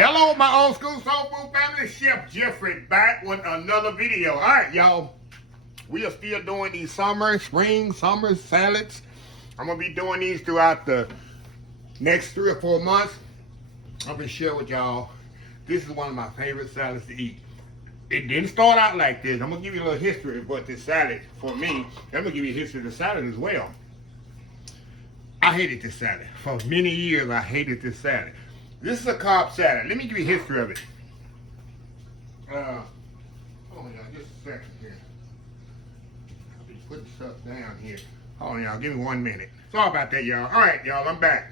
Hello, my old school soul food family. Chef Jeffrey back with another video. All right, y'all. We are still doing these summer salads. I'm going to be doing these throughout the next 3 or 4 months. I'm going to share with y'all. This is one of my favorite salads to eat. It didn't start out like this. I'm going to give you a little history of what this salad for me. I'm going to give you a history of the salad as well. I hated this salad. For many years, I hated this salad. This is a Cobb salad. Let me give you a history of it. Hold on, y'all, just a second here. I'll be putting stuff down here. Hold on, y'all, give me 1 minute. Sorry about that, y'all. All right, y'all, I'm back.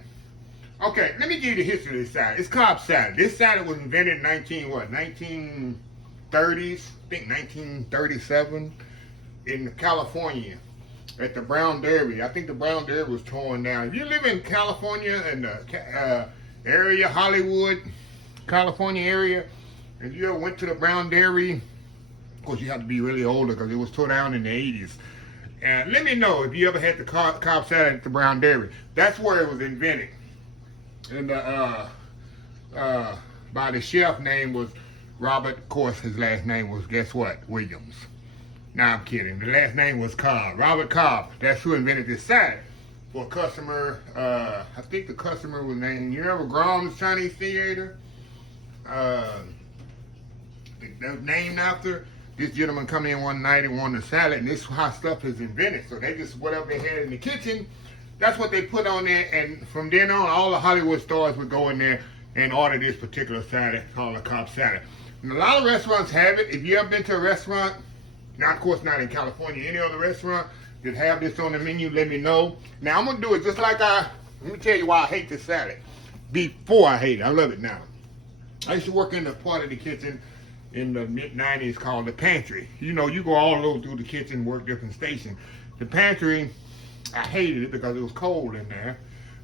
Okay, let me give you the history of this salad. It's Cobb salad. This salad was invented in 1930s, I think 1937, in California. At the Brown Derby. I think the Brown Derby was torn down. If you live in California in the area, Hollywood, California area, and you ever went to the Brown Derby, of course you have to be really older because it was torn down in the 80s. And let me know if you ever had the Cobb salad at the Brown Derby. That's where it was invented. And by the chef name was Robert. Of course, his last name was, guess what? Williams. Nah, I'm kidding. The last name was Cobb. Robert Cobb. That's who invented this salad. For a customer, I think the customer was named, you remember Grom's Chinese Theater? That was named after this gentleman coming in one night and wanted a salad, and this is how stuff is invented. So they just, whatever they had in the kitchen, that's what they put on there, and from then on, all the Hollywood stars would go in there and order this particular salad called a Cobb salad. And a lot of restaurants have it. If you ever been to a restaurant, now, of course, not in California. Any other restaurant that have this on the menu, let me know. Now, I'm going to do it just like let me tell you why I hate this salad. Before I hate it. I love it now. I used to work in the part of the kitchen in the mid-90s called the pantry. You know, you go all over through the kitchen, work different stations. The pantry, I hated it because it was cold in there.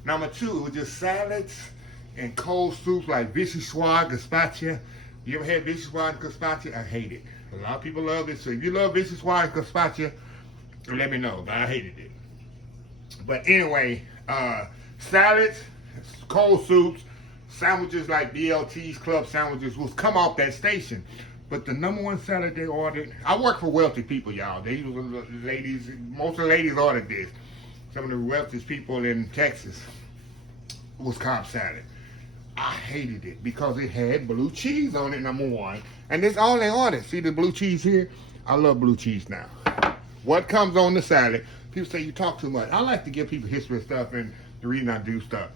Number 2, it was just salads and cold soups like vichyssoise, gazpacho. You ever had vichyssoise and gazpacho? I hate it. A lot of people love it, so if you love vichyssoise and gazpacho, let me know, but I hated it. But anyway, salads, cold soups, sandwiches like BLT's club sandwiches will come off that station. But the number 1 salad they ordered, I work for wealthy people, y'all. They were the ladies, most of the ladies ordered this. Some of the wealthiest people in Texas was Cobb salad. I hated it because it had blue cheese on it, number 1. And that's all they ordered. See the blue cheese here? I love blue cheese now. What comes on the salad? People say you talk too much. I like to give people history of stuff and the reason I do stuff.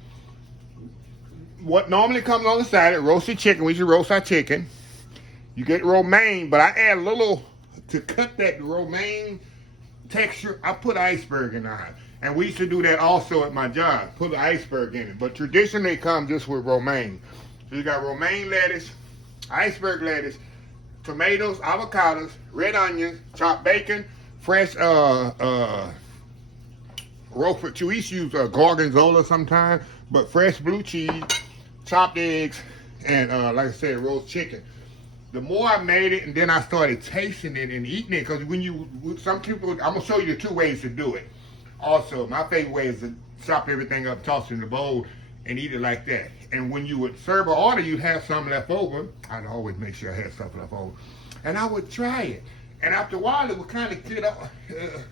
What normally comes on the salad, roasted chicken. We should roast our chicken. You get romaine, but I add a little, to cut that romaine texture, I put iceberg in there. And we used to do that also at my job, put the iceberg in it. But traditionally it comes just with romaine. So you got romaine lettuce, iceberg lettuce, tomatoes, avocados, red onions, chopped bacon, fresh roast. We used to use gorgonzola sometimes, but fresh blue cheese, chopped eggs, and like I said, roast chicken. The more I made it, and then I started tasting it and eating it, because some people, I'm gonna show you the 2 ways to do it. Also, my favorite way is to chop everything up, toss it in the bowl, and eat it like that. And when you would serve an order, you'd have some left over. I'd always make sure I had stuff left over. And I would try it. And after a while, it would kind of get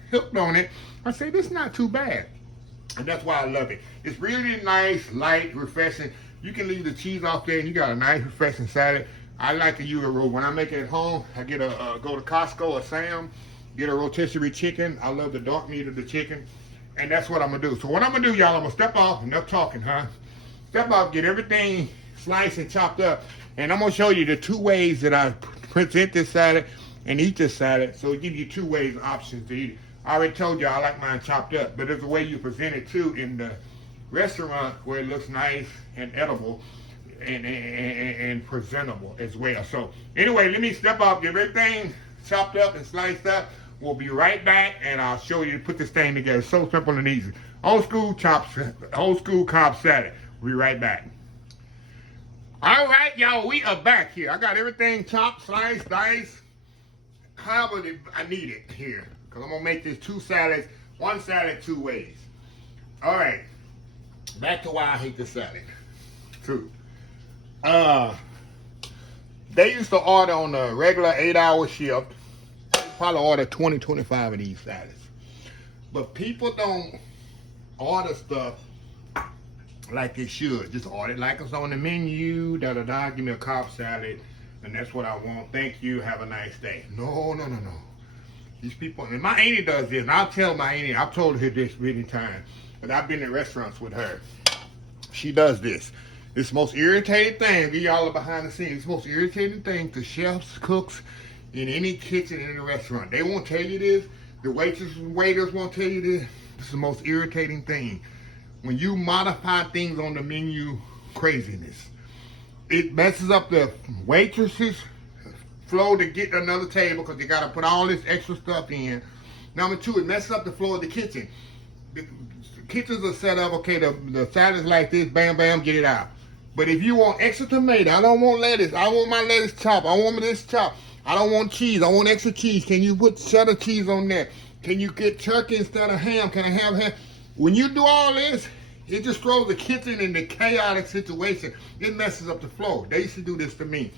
hooked on it. I say, this is not too bad. And that's why I love it. It's really nice, light, refreshing. You can leave the cheese off there, and you got a nice, refreshing salad. I like to use a roll. When I make it at home, I get go to Costco or Sam, get a rotisserie chicken. I love the dark meat of the chicken. And that's what I'm going to do. So what I'm going to do, y'all, I'm going to step off. Enough talking, huh? Step off, get everything sliced and chopped up. And I'm going to show you the 2 ways that I present this salad and eat this salad. So it gives you 2 ways, options to eat it. I already told you I like mine chopped up. But there's a way you present it, too, in the restaurant where it looks nice and edible and presentable as well. So anyway, let me step off, get everything chopped up and sliced up. We'll be right back, and I'll show you to put this thing together. So simple and easy. Old school Cobb salad. We'll be right back. All right, y'all, we are back here. I got everything chopped, sliced, diced, however I need it here. Because I'm going to make this 2 salads, 1 salad 2 ways. All right, back to why I hate this salad. 2. They used to order on a regular 8-hour shift. Probably order 20, 25 of these salads. But people don't order stuff like they should. Just order it like it's on the menu. Da-da-da, give me a Cobb salad. And that's what I want. Thank you. Have a nice day. No, no, no, no. These people, and my auntie does this. And I'll tell my auntie, I've told her this many times. But I've been in restaurants with her. She does this. It's the most irritating thing. Give y'all behind the scenes. It's the most irritating thing to chefs, cooks, in any kitchen in a restaurant. They won't tell you this. The waitresses and waiters won't tell you this. It's the most irritating thing. When you modify things on the menu, craziness. It messes up the waitresses' flow to get another table because they got to put all this extra stuff in. Number two, it messes up the flow of the kitchen. The kitchens are set up, okay, the salad's like this, bam, bam, get it out. But if you want extra tomato, I don't want lettuce, I want my lettuce chopped, I want this chopped, I don't want cheese, I want extra cheese. Can you put cheddar cheese on there? Can you get turkey instead of ham? Can I have ham? When you do all this, it just throws the kitchen in the chaotic situation. It messes up the flow. They used to do this to me.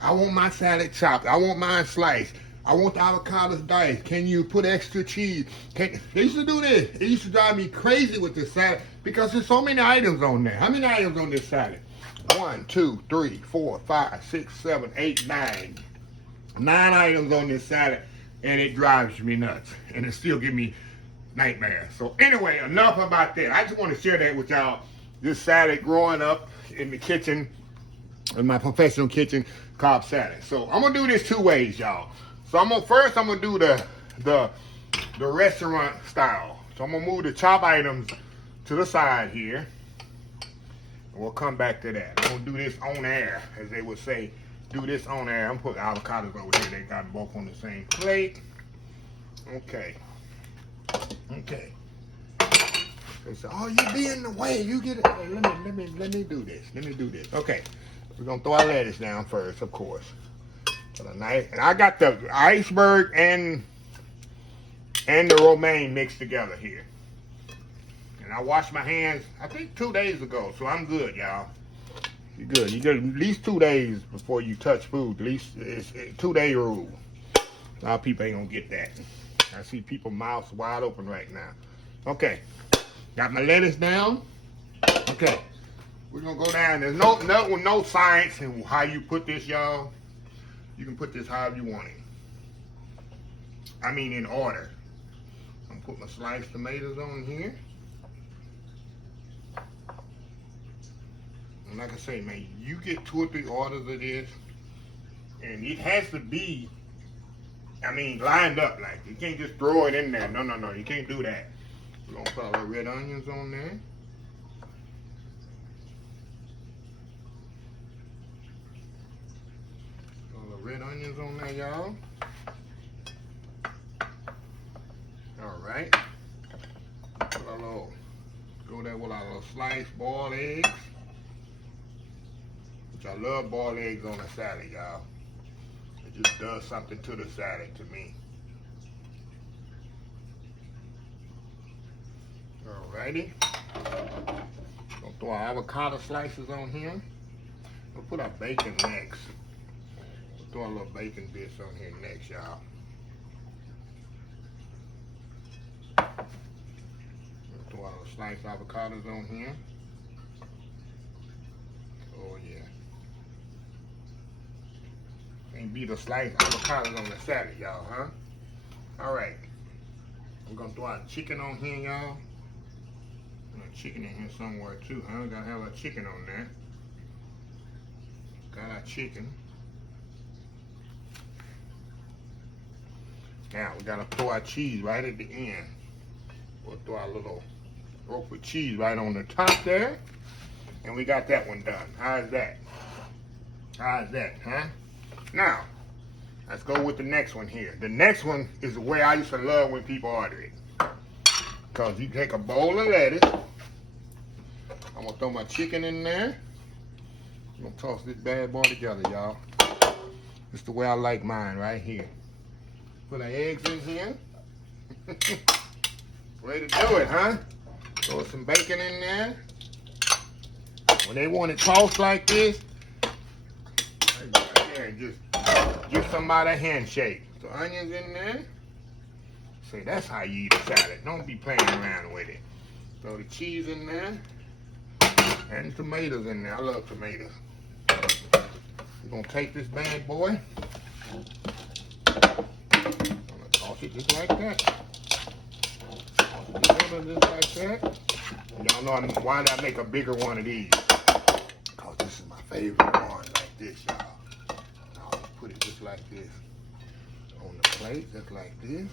I want my salad chopped. I want mine sliced. I want the avocados diced. Can you put extra cheese? They used to do this. It used to drive me crazy with this salad because there's so many items on there. How many items on this salad? 1, 2, 3, 4, 5, 6, 7, 8, 9. 9 items on this salad, and it drives me nuts. And it still gives me nightmares. So anyway, enough about that. I just want to share that with y'all. This salad growing up in the kitchen, in my professional kitchen, Cobb salad. So I'm gonna do this 2 ways, y'all. So first I'm gonna do the restaurant style. So I'm gonna move the chop items to the side here. We'll come back to that. I'm gonna do this on air, as they would say. Do this on air. I'm putting avocados over here. They got them both on the same plate. Okay. Okay. They say, "Oh, you be in the way. You get it." Hey, let me do this. Let me do this. Okay. We're gonna throw our lettuce down first, of course. And I got the iceberg and the romaine mixed together here. And I washed my hands, I think 2 days ago, so I'm good, y'all. You're good. You get at least 2 days before you touch food. At least it's a 2-day rule. A lot of people ain't gonna get that. I see people mouths wide open right now. Okay, got my lettuce down. Okay, we're gonna go down. There's no science in how you put this, y'all. You can put this however you want it. I mean in order. I'm gonna put my sliced tomatoes on here. And like I say, man, you get 2 or 3 orders of this, and it has to be, I mean, lined up. Like, you can't just throw it in there. No, no, no, you can't do that. We're gonna put our red onions on there. All the red onions on there, y'all. All right. Put our little, go there with our little sliced boiled eggs. Which I love boiled eggs on a salad, y'all. It just does something to the salad to me. Alrighty. Gonna throw our avocado slices on here. We'll put our bacon next. We'll throw our little bacon bits on here next, y'all. We'll throw our sliced avocados on here. Oh yeah. Can't beat a sliced avocados on the salad, y'all, huh? Alright. We're gonna throw our chicken on here, y'all. Chicken in here somewhere too, huh? We gotta have our chicken on there. Got our chicken. Now we gotta throw our cheese right at the end. We'll throw our little rope with cheese right on the top there. And we got that one done. How's that? How's that, huh? Now, let's go with the next one here. The next one is the way I used to love when people order it. Because you take a bowl of lettuce. I'm going to throw my chicken in there. I'm going to toss this bad boy together, y'all. This is the way I like mine, right here. Put our eggs in here. Ready to do it, huh? Throw some bacon in there. When they want it tossed like this, there and just give somebody a handshake. So onions in there. See, that's how you eat a salad. Don't be playing around with it. Throw the cheese in there. And tomatoes in there. I love tomatoes. We're gonna take this bad boy. I'm gonna toss it just like that. Toss it together just like that. Y'all know why did I make a bigger one of these? Because this is my favorite one, like this, y'all. I'll put it just like this on the plate, just like this.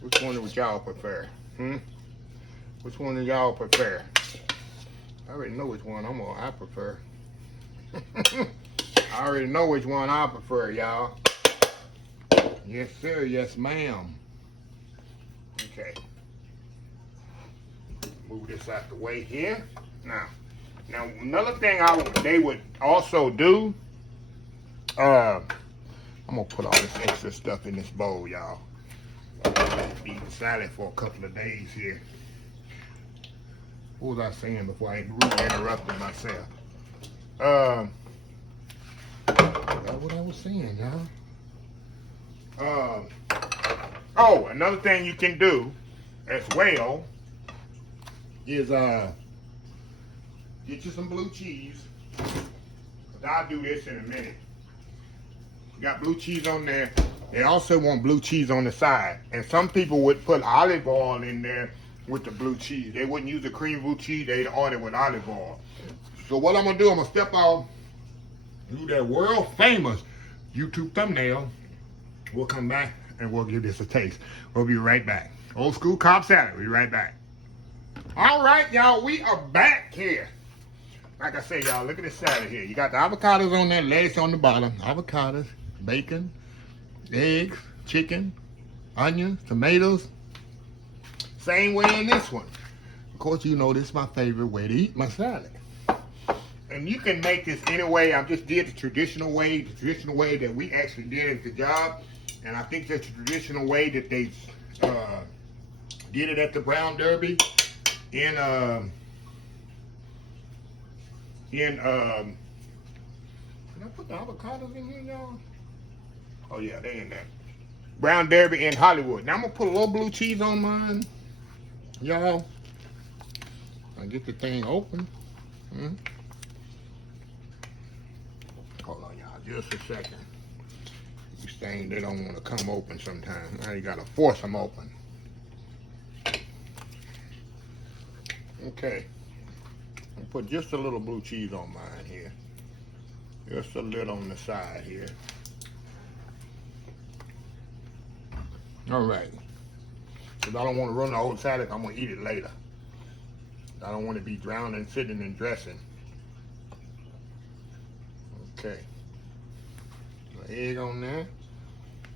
Which one would y'all prefer? Which one do y'all prefer? I already know which one I prefer. I already know which one I prefer, y'all. Yes, sir. Yes, ma'am. Okay. Move this out the way here. Now another thing they would also do. I'm gonna put all this extra stuff in this bowl, y'all. Eat salad for a couple of days here. What was I saying before I interrupted myself? That's what I was saying, y'all. Oh, another thing you can do as well is get you some blue cheese. I'll do this in a minute. You got blue cheese on there. They also want blue cheese on the side. And some people would put olive oil in there with the blue cheese. They wouldn't use the cream blue cheese. They'd order it with olive oil. So what I'm going to do, I'm going to step off, do that world famous YouTube thumbnail. We'll come back and we'll give this a taste. We'll be right back. Old school Cobb salad. We'll be right back. All right, y'all. We are back here. Like I say, y'all, look at this salad here. You got the avocados on there, lettuce on the bottom. Avocados, bacon, eggs, chicken, onions, tomatoes. Same way in this one. Of course, you know this is my favorite way to eat my salad. And you can make this any way. I just did the traditional way that we actually did at the job. And I think that's the traditional way that they did it at the Brown Derby in did I put the avocados in here, y'all? Oh yeah, they in there. Brown Derby in Hollywood. Now I'm gonna put a little blue cheese on mine, y'all. I get the thing open. Hold on, y'all, just a second. These things, they don't want to come open sometimes. Now you gotta force them open. Okay. I'll put just a little blue cheese on mine here. Just a little on the side here. All right. Because I don't want to run the whole salad. I'm going to eat it later. I don't want to be drowning, sitting in dressing. Okay. An egg on there.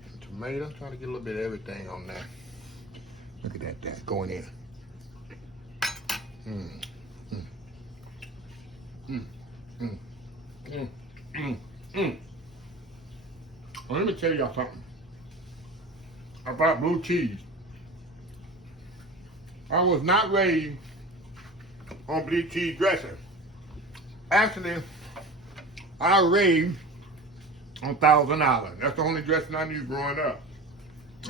And tomato. Try to get a little bit of everything on there. Look at that. That's going in. Well, let me tell y'all something about blue cheese. I was not raised on blue cheese dressing. Actually, I was raised on $1,000. That's the only dressing I knew growing up.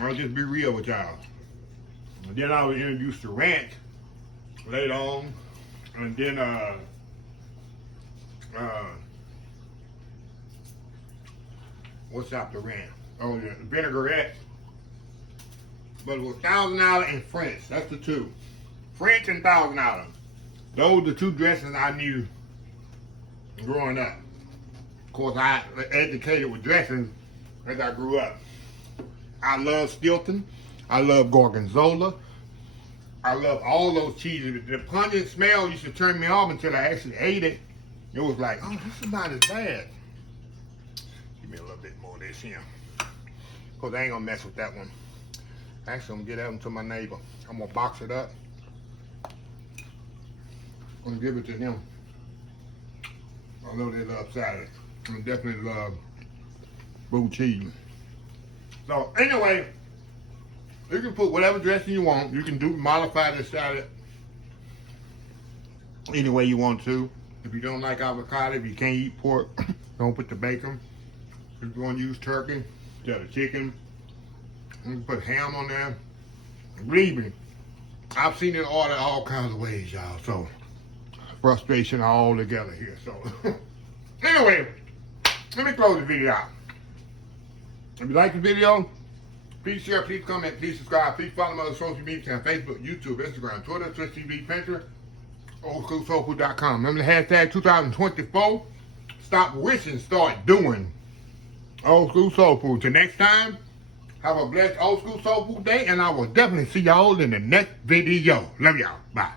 I'll just be real with y'all. And then I was introduced to ranch later on, and then what's after ranch? Oh, yeah, vinaigrette. But it was $1,000 and French. That's the two. French and $1,000. Those are the two dressings I knew growing up. Of course, I educated with dressings as I grew up. I love Stilton. I love Gorgonzola. I love all those cheeses. The pungent smell used to turn me off until I actually ate it. It was like, oh, this is not as bad. Give me a little bit more of this here. Because I ain't going to mess with that one. Actually, I'm going to get that one to my neighbor. I'm going to box it up. I'm going to give it to him. I know they love salad. I definitely love blue cheese. So, anyway, you can put whatever dressing you want. You can modify the salad any way you want to. If you don't like avocado, if you can't eat pork, Don't put the bacon. If you're gonna use turkey instead of chicken, you can put ham on there. Believe me, I've seen it ordered all kinds of ways, y'all. So frustration all together here. So anyway, let me close the video out. If you like the video, please share, please comment, please subscribe, please follow my other social media channels, Facebook, YouTube, Instagram, Twitter, Twitch TV, Pinterest, oldschoolsoulfood.com. Remember the hashtag 2024. Stop wishing, start doing. Old School Soul Food. Till next time, have a blessed Old School Soul Food day, and I will definitely see y'all in the next video. Love y'all. Bye.